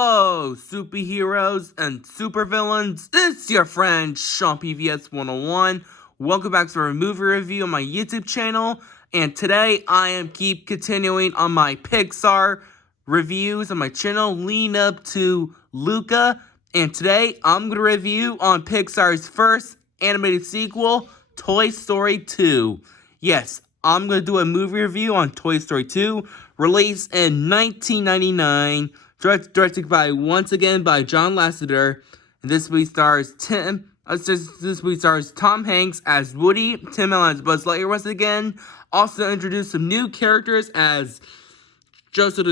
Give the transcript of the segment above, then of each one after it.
Hello, superheroes and supervillains. It's your friend Sean PVS 101. Welcome back to a movie review on my YouTube channel. And today I am continuing on my Pixar reviews on my channel, leading up to Luca. And today I'm going to review on Pixar's first animated sequel, Toy Story 2. Yes, I'm going to do a movie review on Toy Story 2, released in 1999, directed once again by John Lasseter. And this movie stars Tom Hanks as Woody, Tim Allen as Buzz Lightyear once again. Also introduced some new characters as Joseph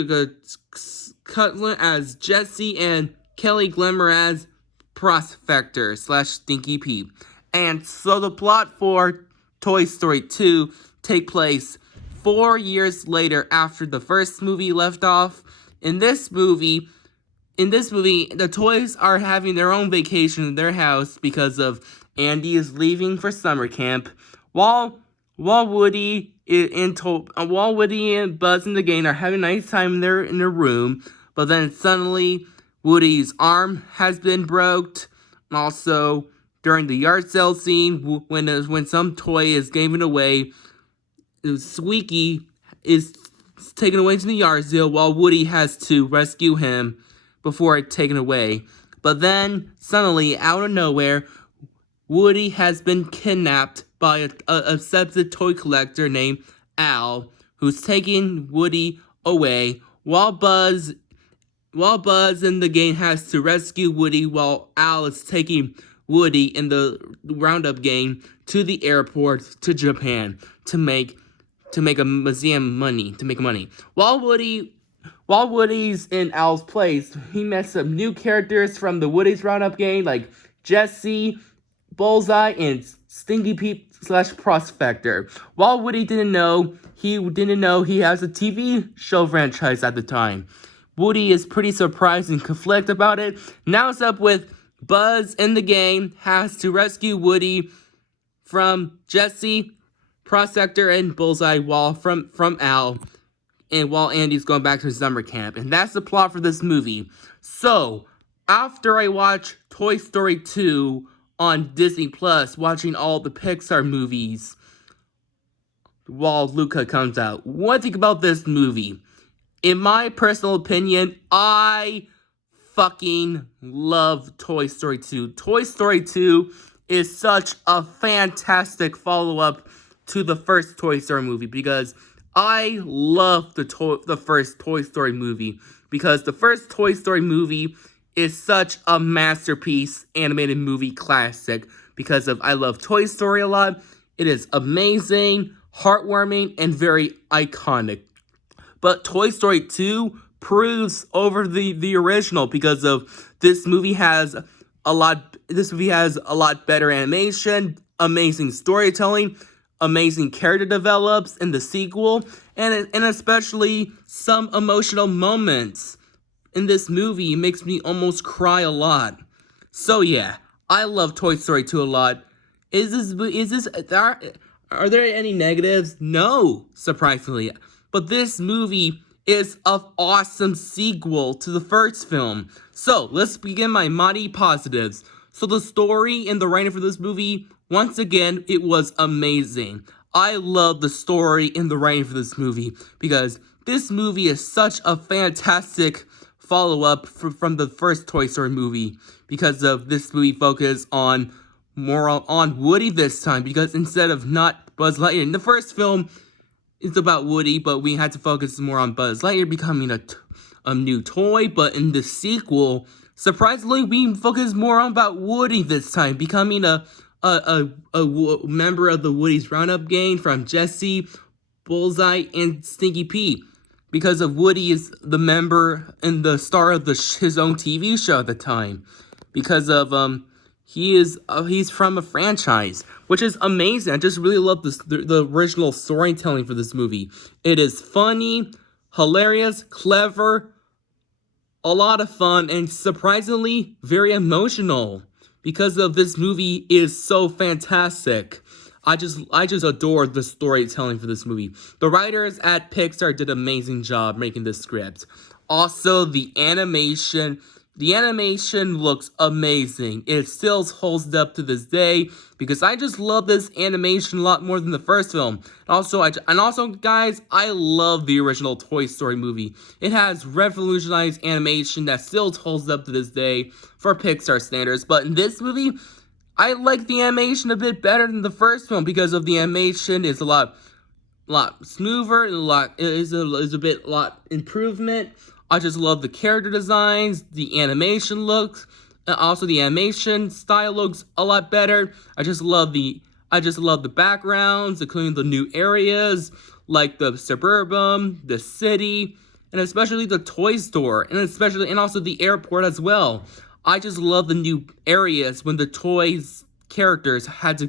Cutler as Jesse and Kelly Glimmer as Prospector / Stinky Pete. And so the plot for Toy Story 2 take place 4 years later after the first movie left off. In this movie, the toys are having their own vacation in their house because of Andy is leaving for summer camp, while Woody and Buzz and the gang are having a nice time in their room. But then suddenly Woody's arm has been broke, and also during the yard sale scene, when some toy is given away, Squeaky is taken away to the yard sale while Woody has to rescue him before it's taken away. But then, suddenly, out of nowhere, Woody has been kidnapped by a obsessive toy collector named Al, who's taking Woody away, while Buzz and the gang has to rescue Woody while Al is taking Woody in the Roundup gang to the airport to Japan to make money. While Woody's in Al's place, he met some new characters from the Woody's Roundup gang like Jesse, Bullseye, and Stinky Pete / Prospector. While Woody didn't know he has a TV show franchise at the time. Woody is pretty surprised and conflicted about it. Now it's up with Buzz and the gang has to rescue Woody from Jesse, Prospector, and Bullseye from Al, and while Andy's going back to summer camp. And that's the plot for this movie. So, after I watch Toy Story 2 on Disney Plus, watching all the Pixar movies while Luca comes out, what do you think about this movie? In my personal opinion, I fucking love Toy Story 2. Toy Story 2 is such a fantastic follow-up to the first Toy Story movie, because I love the first Toy Story movie, because the first Toy Story movie is such a masterpiece animated movie classic, because I love Toy Story a lot. It is amazing, heartwarming, and very iconic. But Toy Story 2 proves over the original, because of this movie has a lot better animation, amazing storytelling, amazing character develops in the sequel, and especially some emotional moments in this movie makes me almost cry a lot. So yeah, I love Toy Story 2 a lot. Are there any negatives? No, surprisingly. But this movie is an awesome sequel to the first film. So, let's begin my mighty positives. So, the story and the writing for this movie, once again, it was amazing. I love the story and the writing for this movie, because this movie is such a fantastic follow-up from the first Toy Story movie, because of this movie focus on Woody this time, because instead of not Buzz Lightyear. In the first film, it's about Woody, but we had to focus more on Buzz Lightyear becoming a new toy. But in the sequel, surprisingly, we focus more on about Woody this time, becoming a member of the Woody's Roundup gang from Jesse, Bullseye, and Stinky Pete. Because of Woody is the member and the star of his own TV show at the time. Because of he's from a franchise, which is amazing. I just really love the original storytelling for this movie. It is funny, hilarious, clever, a lot of fun, and surprisingly very emotional, because of this movie is so fantastic. I just adore the storytelling for this movie. The writers at Pixar did an amazing job making this script. Also, the animation looks amazing. It still holds up to this day because I just love this animation a lot more than the first film. And also, guys, I love the original Toy Story movie. It has revolutionized animation that still holds up to this day for Pixar standards. But in this movie, I like the animation a bit better than the first film because of the animation is a lot smoother, a lot improvement. I just love the character designs, the animation looks, and also the animation style looks a lot better. I just love the backgrounds, including the new areas like the suburban, the city, and especially the toy store, and also the airport as well. I just love the new areas when the toys characters had to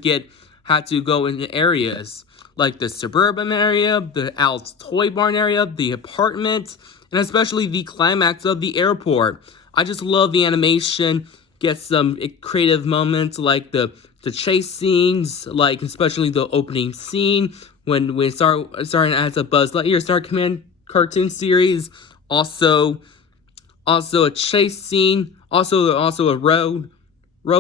go into areas like the suburban area, the Al's Toy Barn area, the apartment, and especially the climax of the airport. I just love the animation. Get some creative moments like the chase scenes, like especially the opening scene when we starting as a Buzz Lightyear Star Command cartoon series. Also a chase scene. Also a road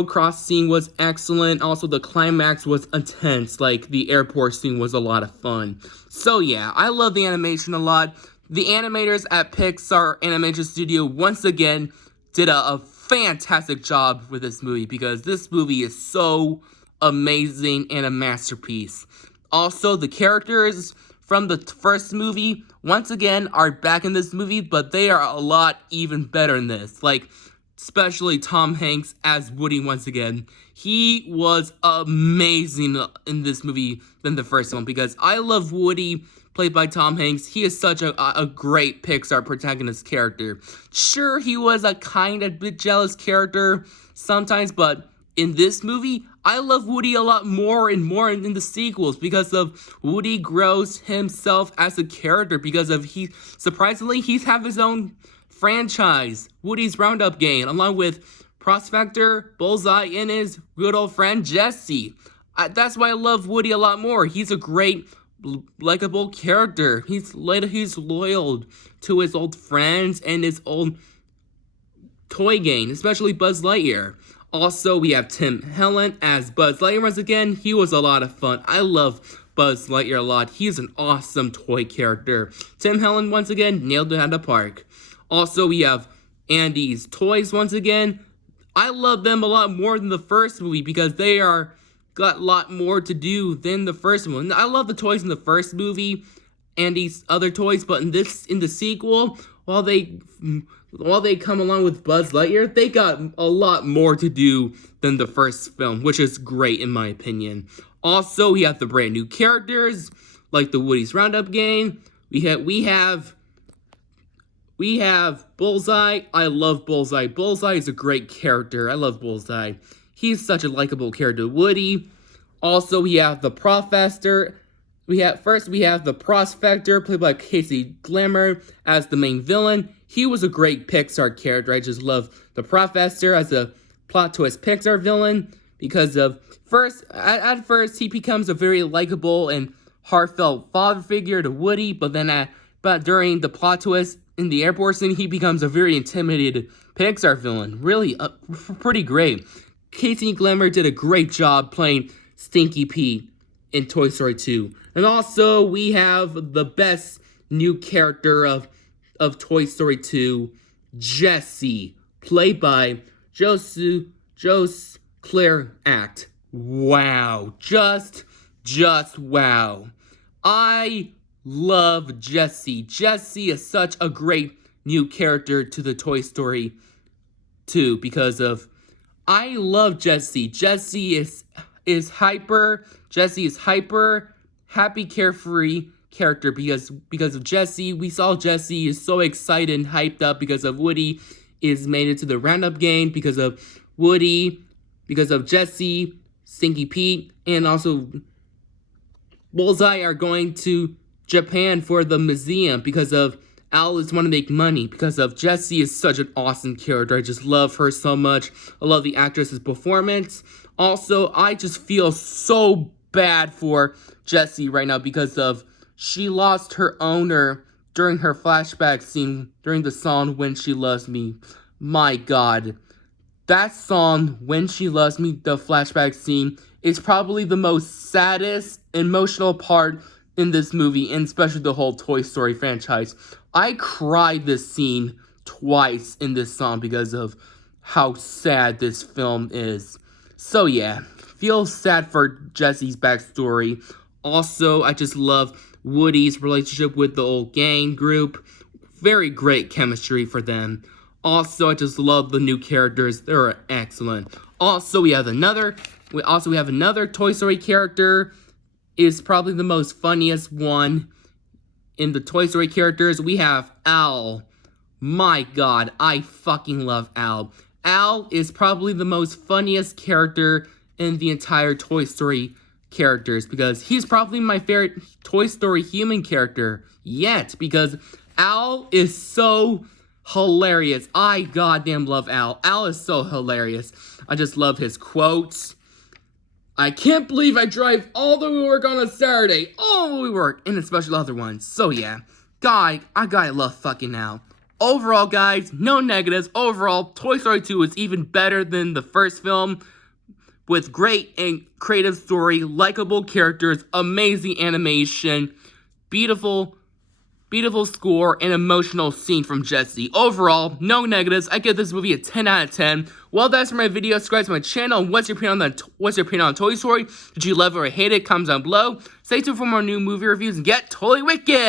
cross scene was excellent. Also, the climax was intense. Like, the airport scene was a lot of fun. So, yeah, I love the animation a lot. The animators at Pixar Animation Studio, once again, did a fantastic job with this movie because this movie is so amazing and a masterpiece. Also, the characters from the first movie, once again, are back in this movie, but they are a lot even better in this. Like, especially Tom Hanks as Woody once again. He was amazing in this movie than the first one because I love Woody, played by Tom Hanks. He is such a great Pixar protagonist character. Sure, he was a kind of bit jealous character sometimes, but in this movie, I love Woody a lot more and more in the sequels because of Woody grows himself as a character because of surprisingly, he's have his own franchise, Woody's Roundup Game, along with Prospector, Bullseye, and his good old friend Jesse. That's why I love Woody a lot more. He's a great, likable character. He's loyal to his old friends and his old toy gang, especially Buzz Lightyear. Also, we have Tim Allen as Buzz Lightyear once again. He was a lot of fun. I love Buzz Lightyear a lot. He's an awesome toy character. Tim Allen once again nailed it out of the park. Also, we have Andy's Toys once again. I love them a lot more than the first movie because they got a lot more to do than the first one. I love the toys in the first movie, Andy's other toys, but in the sequel, while they come along with Buzz Lightyear, they got a lot more to do than the first film, which is great in my opinion. Also, we have the brand new characters like the Woody's Roundup Gang. We have Bullseye. I love Bullseye. Bullseye is a great character. I love Bullseye. He's such a likable character. Woody. Also, we have the Professor. We have the Prospector, played by Casey Glammer, as the main villain. He was a great Pixar character. I just love the Professor as a plot twist Pixar villain because of at first he becomes a very likable and heartfelt father figure to Woody, but during the plot twist in the airport scene, he becomes a very intimidated Pixar villain. Really, pretty great. Casey Glammer did a great job playing Stinky Pete in Toy Story 2. And also, we have the best new character of Toy Story 2, Jessie, played by Jose Claire Act. Wow. Just wow. I love Jessie. Jessie is such a great new character to the Toy Story 2 because of I love Jessie. Jessie is hyper, happy, carefree character because of Jessie. We saw Jessie is so excited and hyped up because of Woody is made it to the Roundup Game, because of Woody, because of Jessie, Stinky Pete, and also Bullseye are going to Japan for the museum because of Al is want to make money, because of Jessie is such an awesome character. I just love her so much. I love the actress's performance. Also, I just feel so bad for Jessie right now because of she lost her owner during her flashback scene during the song When She Loves Me. My god. That song, When She Loves Me, the flashback scene, is probably the most saddest, emotional part in this movie, and especially the whole Toy Story franchise. I cried this scene twice in this song because of how sad this film is. So yeah, feel sad for Jesse's backstory. Also, I just love Woody's relationship with the old gang group. Very great chemistry for them. Also, I just love the new characters. They're excellent. Also, we have another Toy Story character. Is probably the most funniest one in the Toy Story characters. We have Al. My god, I fucking love Al. Al is probably the most funniest character in the entire Toy Story characters because he's probably my favorite Toy Story human character yet because Al is so hilarious. I goddamn love Al. Al is so hilarious. I just love his quotes. I can't believe I drive all the way to work on a Saturday. All the way to work, and especially other ones. So yeah, I gotta love fucking Al. Overall, guys, no negatives. Overall, Toy Story 2 is even better than the first film. With great and creative story, likable characters, amazing animation, beautiful score, and emotional scene from Jesse. Overall, no negatives. I give this movie a 10 out of 10. Well, that's for my video. Subscribe to my channel. And what's your opinion on Toy Story? Did you love it or hate it? Comment down below. Stay tuned for more new movie reviews and get totally wicked!